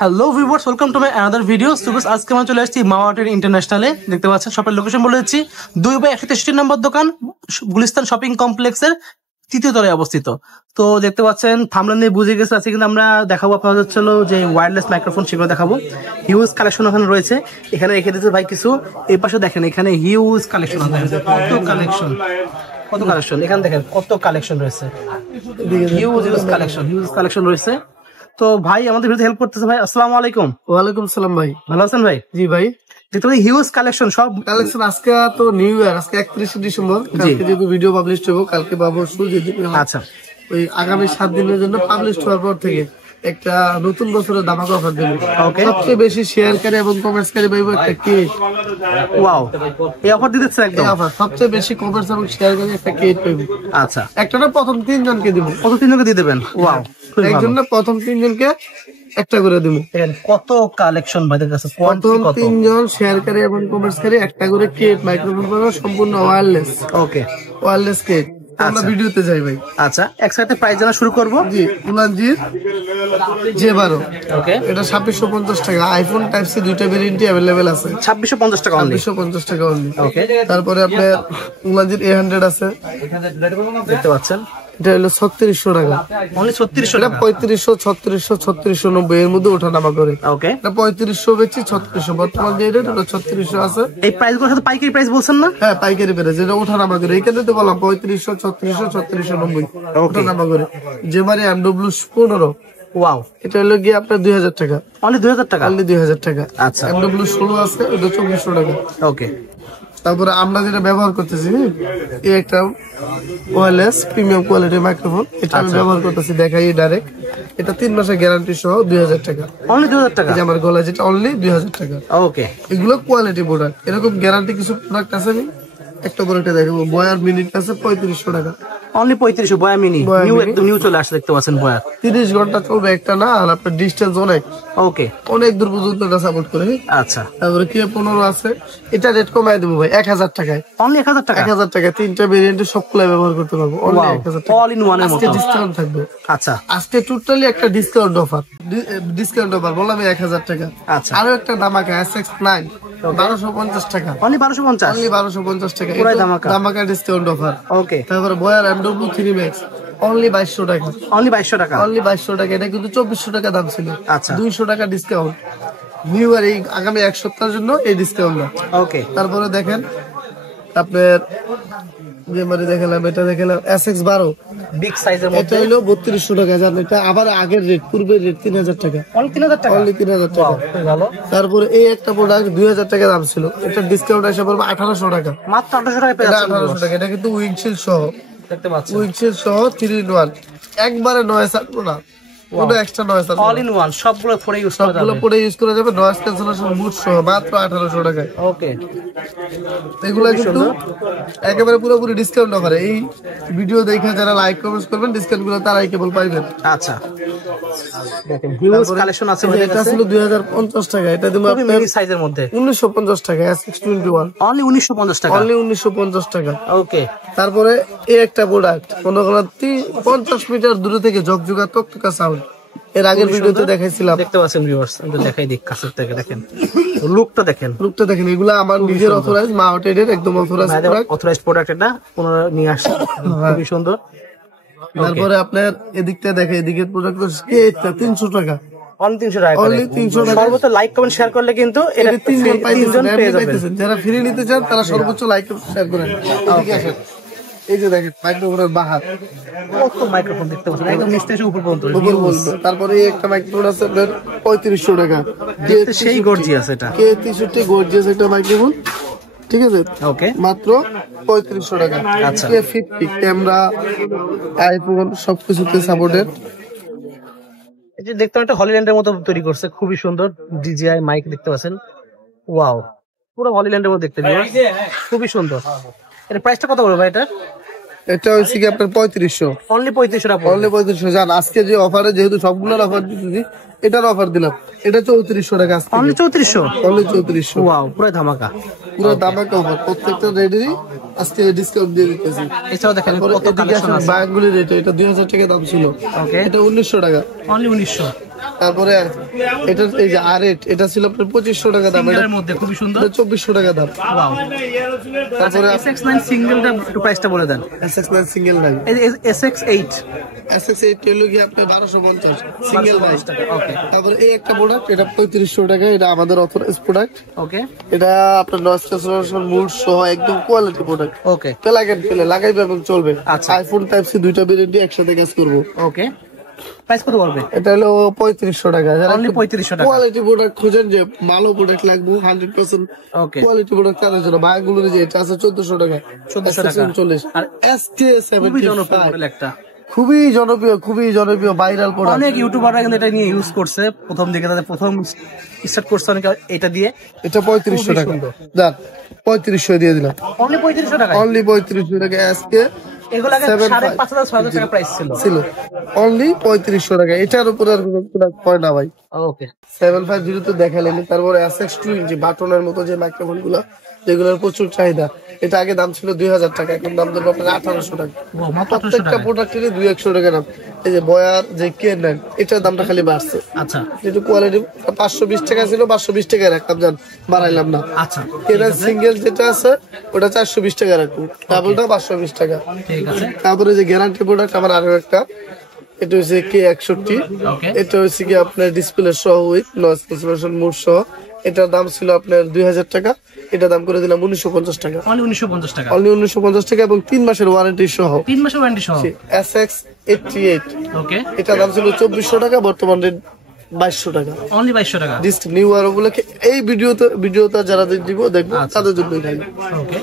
Hello viewers, welcome to my another video. আজকে আমরা চলে আসছি মাওয়াটের ইন্টারন্যাশনালে। দেখতে পাচ্ছেন শপের লোকেশন বলে দিচ্ছি, 2/163 নম্বর দোকান, গুলিস্তান শপিং কমপ্লেক্সের 3য় তলায় অবস্থিত। তো দেখতে পাচ্ছেন থাম্বনেল দিয়ে বুঝে গেছে আজকে কিন্তু আমরা দেখাবো আপনাদের হচ্ছে যে ওয়্যারলেস মাইক্রোফোন, সেগুলো দেখাবো। হিউজ কালেকশন ওখানে রয়েছে, এখানে রেখে দিয়েছে ভাই কিছু। এই পাশে দেখেন এখানে হিউজ কালেকশন, কত কালেকশন এখানে দেখেন, কত কালেকশন রয়েছে, হিউজ কালেকশন রয়েছে। তো ভাই আমাদের ভিডিওতে হেল্প করতেছে ভাই। আসসালামু আলাইকুম। ওয়ালাইকুম সালাম ভাই, ভালো আছেন ভাই? জি ভাই। দেখতে পাচ্ছি হিউজ কালেকশন, সব কালেকশন। আজকে তো নিউ ইয়ার, আজকে 31 ডিসেম্বর, কালকে যেহেতু ভিডিও পাবলিশ হবে, কালকে পাবো সূর্য। আচ্ছা, ওই আগামী 7 দিনের জন্য পাবলিশ হওয়ার পর থেকে একটা নতুন বছরের ধামাকা অফার দেব। সবচেয়ে বেশি শেয়ারকারী এবং কমেন্টসকারী পাইবো একটা কেক। ওয়াও, এই অফার দিতেছে একদম। এই অফার সবচেয়ে বেশি কমেন্টস এবং শেয়ারকারী একটা কেক পাইবো। আচ্ছা, একটা না প্রথম 3 জনকে দিব। কত 3 জনকে দিয়ে দেবেন? ওয়াও, একজন না প্রথম 3 জনকে একটা করে দিব। কত কালেকশন ভাইদের কাছে, প্রথম 3 জন শেয়ারকারী এবং কমেন্টসকারী একটা করে কেক মাইক্রোফোন পাবে, সম্পূর্ণ ওয়্যারলেস। ওকে, ওয়্যারলেস কেক। আমরা ভিডিওতে যাই ভাই। আচ্ছা, একসাথে প্রাইস জানা শুরু করব। জি, উলানজির J12। ওকে, এটা 2650 টাকা। আইফোন টাইপ সি দুইটা ভেরিয়েন্টই अवेलेबल আছে। 2650 টাকা অনলি। 2650 টাকা অনলি। ওকে, তারপরে আপনার উলানজির A100 আছে, দেখতে পাচ্ছেন। এটা হলো 3600 টাকা অনলি। 3600 এটা টাকা। 3500, 3600, 3690 এর মধ্যে ওঠানামা করে। ওকে, এটা 3500 বেচি, 3600 বর্তমান যে রেট ওটা 3600 আছে। এই প্রাইসগুলোর সাথে পাইকারি প্রাইস বলছেন না? হ্যাঁ, পাইকারি প্রাইস এটা ওঠানামা করে। এখানে তো বললাম 3500, 3600, 3690 ওঠানামা করে। যে মানে MW 15, ওয়াও, এটা হলো গিয়ে আপনার 2000 টাকা অনলি। 2000 টাকা অনলি 2000 টাকা। আচ্ছা, MW 16 আছে, এটা 2400 টাকা। ওকে, তারপরে আমরা যেটা ব্যবহার করতেছি, এই একটা ওয়্যারলেস প্রিমিয়াম কোয়ালিটির মাইক্রোফোন, এটা আমি ব্যবহার করতেছি, দেখাই ডাইরেক্ট। এটা 3 মাসের গ্যারান্টি সহ 2000 টাকা অনলি। 2000 টাকা এই যে আমার গলায় যেটা, অনলি 2000 টাকা। ওকে, এগুলো কোয়ালিটি প্রোডাক্ট। এরকম গ্যারান্টি কিছু প্রোডাক্ট আছে, আমি একটা প্রোডাক্টে দেখাবো। বয়ার মিনিট আছে 3500 টাকা অনলি। 3500 বয়া মিনি, নিউ একদম নিউ চলে আসছে, দেখতে পাচ্ছেন বয়া। 30 ঘন্টা চলবে একটা না, আর আপনার ডিস্টেন্স অনেক ওকে, দূর পর্যন্ত এটা সাপোর্ট করে। আচ্ছা, তারপরে K15 আছে, এটা রেট কমায় দেবো ভাই 1000 টাকায় অনলি। 1000 টাকা। 1000 টাকা 3টা ভেরিয়েন্টে সবগুলাই ব্যবহার করতে পারবো, অনলি 1000 টাকা। অল ইন ওয়ানের মতো ডিসকাউন্ট থাকবে। আচ্ছা, আজকে টোটালি একটা ডিসকাউন্ট অফার, বললাম 1000 টাকা। আচ্ছা, আরো একটা ধামাকা SX9 1250 টাকা অনলি। 1250 অনলি 1250 টাকা। পুরাই ধামাকা। ধামাকা ডিসকাউন্ট অফার। ওকে, তারপরে বয়ার MW 3 Max অনলি 2200 টাকা অনলি। 2200 টাকা অনলি 2200 টাকা। এটা কিন্তু 2400 টাকা দাম ছিল। আচ্ছা, 200 টাকা ডিসকাউন্ট নিউ ইয়ার, এই আগামী এক সপ্তাহের জন্য এই ডিসকাউন্ট। ওকে, তারপরে দেখেন আপনার যে মানে দেখালাম, এটা দেখালাম SX12 বিগ সাইজের এটা মধ্যে, হলো 3200 টাকা। জানেন এটা আবার আগের রেট, পূর্বের রেট 3000 টাকা অনলি। 3000 টাকা অনলি 3000 টাকা। ভালো। তারপরে এই একটা প্রোডাক্ট 2000 টাকা দাম ছিল, এটা ডিসকাউন্ট এসে পড়বে 1800 টাকা মাত্র 1800 টাকা পেয়ে যাচ্ছেন। 1800 টাকা। এটা কিন্তু উইন্ডশিল্ড সহ, দেখতে পাচ্ছেন, উইন্ডশিল্ড সহ 3-in-1 একবারে নয় ছাড়বো না, কোনো এক্সট্রা নয় ছাড়বো অল ইন ওয়ান, সবগুলো ফোনে ইউজ করা সবগুলো যাবে। পরে ইউজ করা যাবে, নয়েজ ক্যান্সেলেশন বুট সহ মাত্র 1800 টাকায়। ওকে, এগুলা কিন্তু একেবারে পুরোপুরি ডিসকাউন্ট অফারে। এই ভিডিও দেখে যারা লাইক কমেন্ট করবেন, ডিসকাউন্ট গুলো তারাই কেবল পাইবেন। আচ্ছা, দেখেন হিউজ কালেকশন আছে আমাদের এটা কাছে। ছিল 2050 টাকা, এটা দিব খুবই মিনি সাইজের মধ্যে 1950 টাকা। SX21 অনলি 1950 টাকা অনলি 1950 টাকা। ওকে, তারপরে এই একটা প্রোডাক্ট, মনে করেন 50 মিটার দূরে থেকে ঝকঝকা তকতকা সাউন্ড, এর আগের ভিডিওতে দেখাইছিলাম, দেখতে পাচ্ছেন ভিউয়ার্স। আমি দেখাই দিই কাছের থেকে, দেখেন লুকটা দেখেন, লুকটা দেখেন। এগুলা আমার নিজের অথরাইজ, মাউটেডের একদম অথরাইজ প্রোডাক্ট, অথরাইজড প্রোডাক্ট। এটা পুনরায় নিয়ে আসছে, খুবই সুন্দর। তারপরে আপনার এদিকটা দেখে, এদিকের প্রোডাক্ট 300 টাকা অনলি। 300 টাকা করে। অনলি 300 টাকা। সর্বোচ্চ লাইক কমেন্ট শেয়ার করলে কিন্তু এটা এটা 3 জন তিনজন পেয়ে যাবেন। পাইতেছেন। যারা ফ্রি নিতে চান তারা সর্বোচ্চ লাইক শেয়ার করেন। এদিকে আসেন, এই যে দেখেন মাইক্রোফোনের বাহার, কত মাইক্রোফোন দেখতে পাচ্ছেন, একদম নিচ থেকে উপর পর্যন্ত। উপর বলবো। তারপরে এই একটা মাইক্রোফোন আছে 3500 টাকা, দেখতে সেই গর্জিয়াস। এটা K63 গর্জিয়াস একটা মাইক্রোফোন, ঠিক আছে, ওকে, মাত্র 3500 টাকা। আচ্ছা, K50 ক্যামেরা, আইফোন সবকিছুতে সাপোর্টেড। এই যে দেখতে একটা হলিল্যান্ডের মতো তৈরি করছে, খুবই সুন্দর। DJI মাইক দেখতে পাচ্ছেন, ওয়াও, পুরো হলিল্যান্ডের মতো দেখতে, খুবই সুন্দর। এর প্রাইসটা কত করে ভাই এটা? এটা হচ্ছে কি আপনার 3500 অনলি। 3500 টাকা অনলি 3500। জান আজকে যে অফারে, যেহেতু সবগুলোর অফার দিতেছি, এটার অফার দিলাম, এটা 3400 টাকা। Only 3400 only 3400। ওয়াও, পুরো ধামাকা, পুরো ধামাকা অফার। প্রত্যেকটা রেডি আজকে ডিসকাউন্ট দিয়ে দিতেছি। এছাড়াও দেখেন কত কালেকশন আছে। ব্যাগগুলির রেট, এটা 2000 টাকা দাম ছিল, ওকে, এটা 1900 টাকা অনলি 1900। তারপরে এটা এই যে R8 এটা ছিল আপনার 2500 টাকা দাম, এর মধ্যে খুবই সুন্দর, 2400 টাকা দাম। তারপরে SX9 সিঙ্গেলটা একটু প্রাইসটা বলে দেন। SX9 সিঙ্গেল নাই, SX8 SX8 হলো কি আপনার 1250 সিঙ্গেল নাই। ওকে, তারপরে এই একটা প্রোডাক্ট এটা 3500 টাকা, এটা আমাদের অথরাইজ প্রোডাক্ট। ওকে, এটা আপনার নয়েজ ক্যান্সেলেশন মুড সহ একদম কোয়ালিটি প্রোডাক্ট। ওকে, লাগান ফেলে লাগাইবে এবং চলবে। আচ্ছা। আইফোন টাইপ সি দুইটা ভেরিয়েন্টই একসাথে কাজ করবো। ওকে, প্রাইস কত পড়বে? এটা হলো 3500 টাকা। যারা অনলি 3500 টাকা। কোয়ালিটি প্রোডাক্ট খোঁজেন, যে ভালো প্রোডাক্ট লাগবে 100% ওকে, কোয়ালিটি প্রোডাক্ট তাদের জন্য ভাইগুলো যে এটা আছে 1400 টাকা, 1400 টাকা। 40 আর খুবই জনপ্রিয় SK75 মডেল একটা, খুবই জনপ্রিয় ভাইরাল প্রোডাক্ট। অনেক ইউটিউবাররা কিন্তু এটা নিয়ে ইউজ করছে প্রথম দিকে, তাদের প্রথম স্টার্ট করছে অনেকে এটা দিয়ে। এটা 3500 টাকা, যান 3500 দিয়ে দিলাম, অনলি 3500 টাকা। অনলি 3500 টাকা। SK এগুলো আগে 5500 টাকা প্রাইস ছিল, অনলি 3500 টাকা। এটার উপরে আর কোনো প্রোডাক্ট হয় না ভাই। ওকে, 750 তো দেখালেন। তারপরে SX20 বাটনের মতো যে মাইক্রোফোন গুলো, যেগুলোর প্রচুর চাহিদা, এটা আগে দাম ছিল 2000 টাকা, এখন দাম ধরবো আপনার 1800 টাকা। প্রত্যেকটা প্রোডাক্টেরই 200 টাকা দাম। এই যে বয়ার যে K9 এটার দামটা খালি বাড়ছে। আচ্ছা, যেটু কোয়ালিটি 520 টাকা ছিল 520 টাকা রাখতাম, জান বাড়াইলাম না। আচ্ছা, K9 সিঙ্গেল যেটা আছে ওটা 420 টাকা রাখবো, ডাবলটা 520 টাকা। ঠিক আছে। তারপরে যে গ্যারান্টি প্রোডাক্ট আমার আরো একটা, এটা হচ্ছে K61, ওকে, এটা হচ্ছে কি আপনার ডিসপ্লে সহ উইথ নয়েজ ক্যান্সেলেশন মোড সহ। এটার দাম ছিল আপনার 2000 টাকা, এটা দাম করে দিলাম 1950 টাকা, অনলি 1950 টাকা। অনলি 1950 টাকা এবং 3 মাসের ওয়ারেন্টি সহ। 3 মাসের ওয়ারেন্টি সহ। SX88 ওকে, এটা দাম ছিল 2400 টাকা, বর্তমান রেট 2200 টাকা। অনলি 2200 টাকা। ডিস্ক নিউ আর উপলক্ষে এই ভিডিওটা যারা দিব দেখবো তাদের জন্যই থাকবে। ওকে,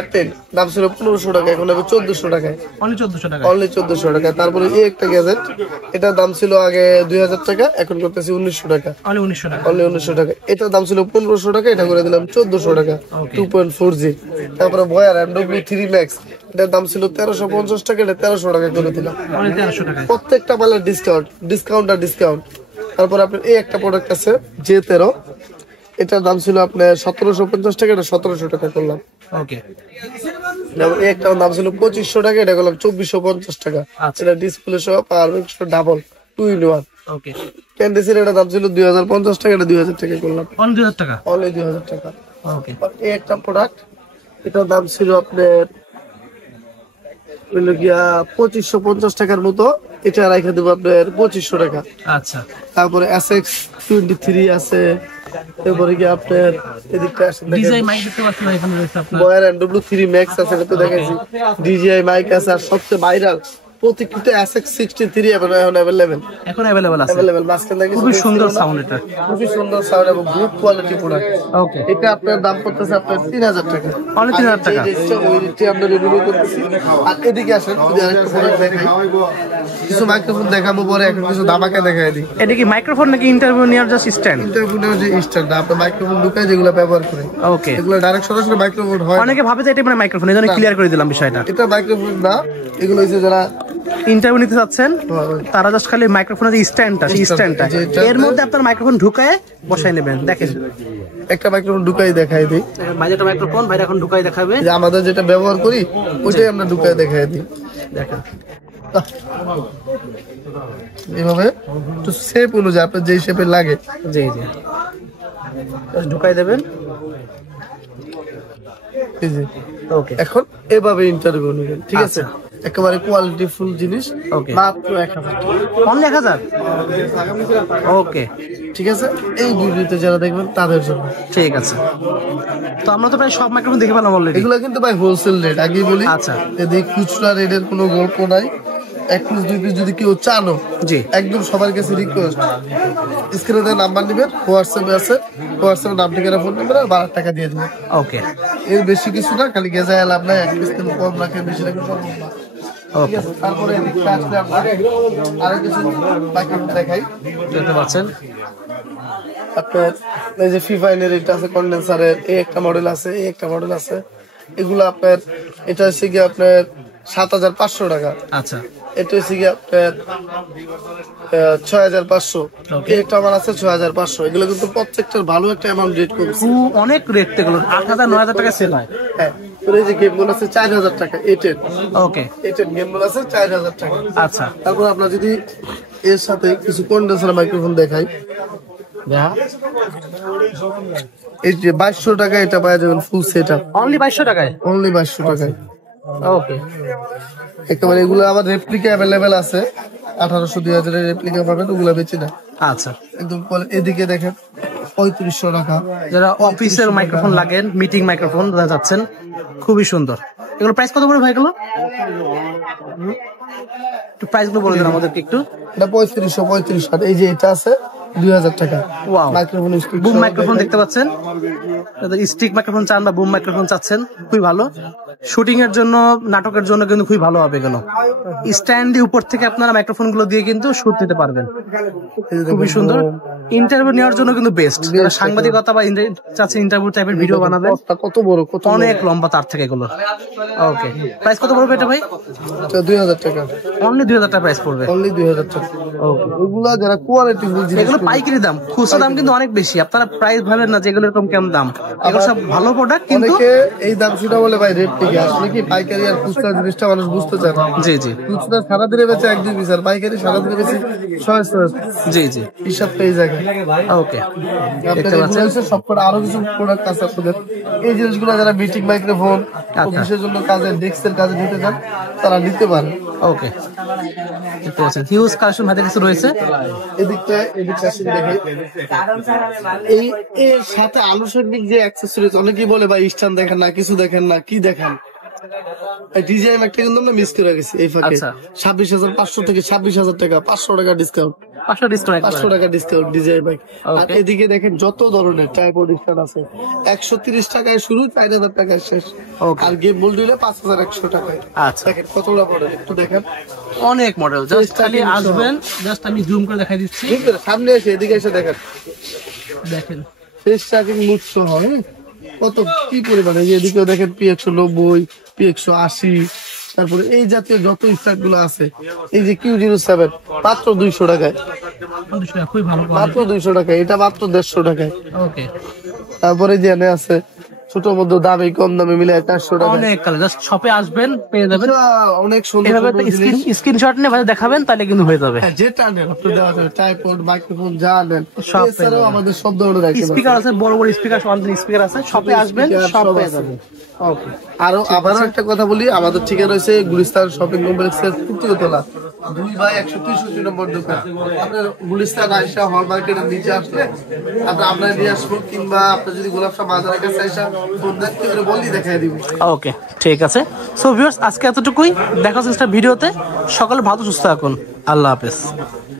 R10 দাম ছিল 1500 টাকা, এখন হবে 1400 টাকায়, অনলি 1400 টাকা। অনলি 1400 টাকা। তারপরে এই একটা গ্যাজেট, এটার দাম ছিল আগে 2000 টাকা, এখন করতেছি 1900 টাকা, অনলি 1900 টাকা। অনলি 1900 টাকা। এটার দাম ছিল 1500 টাকা, এটা করে দিলাম 1400 টাকা, 2.4G। তারপরে বয়ার MW3 Max, এটার দাম ছিল 1350 টাকা, এটা 1300 টাকা করে দিলাম, অনলি 1300 টাকা। প্রত্যেকটা মালের ডিসকাউন্ট। তারপর আপনার এই একটা প্রোডাক্ট আছে J13, এটার দাম ছিল আপনার 1750 টাকা, এটা 1700 টাকা করলাম। ওকে, যেমন এই একটা দাম ছিল 2500 টাকা, এটা করলাম 2450 টাকা। আচ্ছা। এটা ডিসপ্লে সহ পাওয়ার ব্যাংক সহ ডাবল 2-in-1। ওকে, ক্যান্ডিসের এটা দাম ছিল 2050 টাকা, এটা 2000 টাকা করলাম, অনলি 2000 টাকা। অনলি 2000 টাকা। ওকে, এই একটা প্রোডাক্ট, এটার দাম ছিল আপনার হইলো গিয়া 2550 টাকার মতো, এটা রাখা দেবো আপনার 2500 টাকা। আচ্ছা, তারপরে SX23 আছে, তারপরে কি আপনার এদিকটা আসেন ডিজাই মাইক দেখতে পাচ্ছেন এখানে রয়েছে আপনার। বয়ার MW3 Max আছে, এটা তো দেখাইছি। DJI মাইক আছে, আর সবচেয়ে ভাইরাল প্রত্যেকটা SX63 এখন अवेलेबल আছে। মাঝখানে দেখেছি, খুবই সুন্দর সাউন্ড এটা। খুবই সুন্দর সাউন্ড এবং গুড কোয়ালিটি প্রোডাক্ট। ওকে, এটা আপনার দাম পড়তেছে আপনার 3000 টাকা, অনলি 3000 টাকা। ওই রেটে আমরা রিভিউ করতেছি। আর এদিকে আসেন, যদি আরেকটা প্রোডাক্ট দেখাই, কিছু মাইক্রোফোন দেখাবো পরে, এখন কিছু ধামাকা দেখাই দিই। এটা কি মাইক্রোফোন নাকি ইন্টারভিউ নেওয়ার জাস্ট স্ট্যান্ড? ইন্টারভিউ যে স্ট্যান্ড আপনার মাইক্রোফোন ঢুকায় যেগুলো ব্যবহার করে, ওকে, এগুলো ডাইরেক্ট সরাসরি মাইক্রোফোন হয় না। অনেকে ভাবে যে এটা মানে মাইক্রোফোন, এই জন্য ক্লিয়ার করে দিলাম বিষয়টা। এটা মাইক্রোফোন না, এগুলো হচ্ছে যারা ইন্টারভিউ নিতে চাচ্ছেন তারা জাস্ট খালি মাইক্রোফোনের যে স্ট্যান্ডটা, সেই স্ট্যান্ডটা এর মধ্যে আপনার মাইক্রোফোন ঢুকায় বসাই নেবেন। দেখেন একটা মাইক্রোফোন ঢুকাই দেখাই দিই, বাইরেটা মাইক্রোফোন বাইরে এখন ঢুকাই দেখাবে। যে আমাদের যেটা ব্যবহার করি ওইটাই আমরা ঢুকাই দেখাই দিই। দেখেন এভাবে একটু শেপ অনুযায়ী আপনার যেই শেপে লাগে, জি জি ঢুকাই দেবেন। এই যে ওকে, এখন এভাবে ইন্টারভিউ নেবেন, ঠিক আছে? একেবারে কোয়ালিটি ফুল জিনিস, ওকে, মাত্র 1000 অনলি 1000। ওকে, ঠিক আছে? এই ভিডিওতে যারা দেখবেন তাদের জন্য। ঠিক আছে, তো আমরা তো প্রায় সব মাইক্রোফোন দেখে পেলাম অলরেডি। এগুলো কিন্তু ভাই হোলসেল রেট, আগেই বলি। আচ্ছা, এদিকে খুচরা রেটের কোনো গল্প নাই। 1 পিস 2 পিস যদি কেউ চানো, জি একদম সবার কাছে রিকোয়েস্ট, স্ক্রিনে দেওয়া নাম্বার নেবেন, হোয়াটসঅ্যাপে আছে, হোয়াটসঅ্যাপে নাম ঠিকানা ফোন নাম্বার আর 12 টাকা দিয়ে দেবেন। ওকে, এর বেশি কিছু না, খালি গেজায় লাভ নাই, 1 পিস থেকে কম রাখে, বেশি রাখে সম্ভব না। ঠিক আছে? তারপরে এদিকে আসলে আমরা আরো কিছু মাইক্রোফোন দেখাই। দেখতে পাচ্ছেন আপনার এই যে ফিফাইনের এটা আছে, কন্ডেন্সারের এই একটা মডেল আছে, এই একটা মডেল আছে। এগুলো আপনার, এটা হচ্ছে কি আপনার 7500 টাকা। আচ্ছা, এটা হচ্ছে কি আপনার 6500। এটা আমার আছে 6500। এগুলো কিন্তু প্রত্যেকটার ভালো একটা অ্যামাউন্ট রেট করছে, অনেক রেট তো এগুলো 8000 9000 টাকা সেল হয়। হ্যাঁ। এই যে গেমগুলো আছে 4000 টাকা, 8 ওকে, 8 গেমগুলো আছে 4000 টাকা। আচ্ছা, তারপর আপনার যদি এর সাথে কিছু কন্ডেন্সার মাইক্রোফোন দেখাই। এই যে 2200 টাকা এটা পাওয়া যাবেন ফুল সেট আপ, অনলি 2200 টাকায়। অনলি 2200 টাকায়। ওকে, একেবারে এগুলো আবার রেপ্লিকা অ্যাভেলেবেল আছে, 1800 2000 এর রেপ্লিকা পাবেন, ওগুলো বেচি না। আচ্ছা, একদম এদিকে দেখেন 3500 টাকা। যারা অফিসের মাইক্রোফোন লাগেন, মিটিং মাইক্রোফোন যাচ্ছেন, খুবই সুন্দর। এগুলো প্রাইস কত পড়বে ভাই? এগুলো একটু প্রাইস গুলো বলে দেন আমাদেরকে একটু। এটা 3500 আর এই যে এটা আছে 2000 টাকা। ওয়াও, মাইক্রোফোন বুম মাইক্রোফোন দেখতে পাচ্ছেন, স্টিক মাইক্রোফোন চান বা বুম মাইক্রোফোন চাচ্ছেন, খুবই ভালো। শুটিং এর জন্য, নাটকের জন্য কিন্তু খুবই ভালো হবে এগুলো। স্ট্যান্ডে উপর থেকে আপনারা মাইক্রোফোন গুলো দিয়ে কিন্তু শুট দিতে পারবেন, খুবই সুন্দর। ইন্টারভিউ নেওয়ার জন্য কিন্তু বেস্ট, সাংবাদিকতা বা চাচ্ছেন ইন্টারভিউ টাইপের ভিডিও বানাবেন। কত বড়, কত অনেক লম্বা তার থেকে এগুলো। ওকে, প্রাইস কত পড়বে এটা ভাই? 2000 টাকা, অনলি 2000 টাকা প্রাইস পড়বে। অনলি 2000 টাকা। ওকে, ওগুলা যারা কোয়ালিটি বুঝি, এগুলো পাইকারি দাম, খুচরা দাম কিন্তু অনেক বেশি। আপনারা প্রাইস ভাবেন না যে এগুলো এরকম কেমন দাম, এগুলো সব ভালো প্রোডাক্ট। কিন্তু অনেকে এই দাম শুনে বলে ভাই রেট থেকে, আসলে কি পাইকারি আর খুচরা জিনিসটা মানুষ বুঝতে চায় না। জি জি, খুচরা সারা দিনে বেচে 1-2 পিস, আর পাইকারি সারা দিনে বেচে 600। জি জি, হিসাবটা এই জায়গায়। ওকে, দেখতে পাচ্ছেন সবকটা আরো কিছু প্রোডাক্ট আছে আপনাদের। এই জিনিসগুলো যারা মিটিং মাইক্রোফোন, অফিসের জন্য কাজে, ডেস্কের কাজে নিতে চান, তারা নিতে পারে। ওকে, দেখতে পাচ্ছেন হিউজ কালেকশন হাতে কিছু রয়েছে। এদিকটা আসেন দেখে, এই এর সাথে আনুষঙ্গিক যে অ্যাক্সেসরিজ, অনেকেই বলে ভাই স্ট্যান্ড দেখেন না, কিছু দেখেন না, কি দেখেন। ডিজাইন একটা কিন্তু আমরা মিস করে গেছি এই ফাঁকে। 26,500 থেকে 26,000 টাকা, 500 টাকা ডিসকাউন্ট, 500 টাকা ডিসকাউন্ট ডিজাইন বাইক। আর এদিকে দেখেন যত ধরনের ট্রাইপড স্ট্যান্ড আছে, 130 টাকায় শুরু, 4000 টাকায় শেষ। আর গেম বোল্ড দিলে 5100 টাকায়। আচ্ছা, দেখেন কতটা মডেল, একটু দেখেন। অনেক মডেল, জাস্ট খালি আসবেন, জাস্ট আমি জুম করে দেখাই দিচ্ছি। সামনে এসে, এদিকে এসে দেখেন, দেখেন ফেস ট্র্যাকিং মুক্ত হয় কত কি পরিমাণে। এদিকেও দেখেন P190, P180, তারপরে এই জাতীয় যত স্টার্ট গুলো আছে। এই যে Q07 মাত্র 200 টাকায়, খুবই ভালো, মাত্র 200 টাকায়। এটা মাত্র 150 টাকায়। ওকে, তারপরে যে এনে আছে ছোট মধ্যে দামি কম দামে মিলে 400 টাকা। অনেক কালার, জাস্ট শপে আসবেন পেয়ে যাবেন। অনেক সুন্দর এভাবে স্ক্রিনশট নিয়ে ভাই দেখাবেন, তাহলে কিন্তু হয়ে যাবে। যেটা নেন আপনি দেওয়া যাবে, ট্রাইপড, মাইক্রোফোন যা নেন সব। এছাড়াও আমাদের সব ধরনের স্পিকার আছে, বড় বড় স্পিকার, স্পিকার আছে, শপে আসবেন সব পেয়ে যাবেন। ওকে, আবারও একটা কথা বলি, আমাদের ঠিকানা রয়েছে গুলিস্তান শপিং কমপ্লেক্সের তৃতীয় তলা, 2/163 নম্বর দোকান। আপনার গুলিস্তান আয়সা হল মার্কেটের নিচে আসলে আমরা নিয়ে আসবো, কিংবা আপনি যদি গোলাপশাহ বাজারের কাছে আয়সা ফোন দেন, কি করে বললি দেখাই দিব। ওকে, ঠিক আছে। সো ভিউয়ার্স, আজকে এতটুকুই, দেখা হচ্ছে ভিডিওতে। সকালে ভালো সুস্থ থাকুন, আল্লাহ হাফেজ।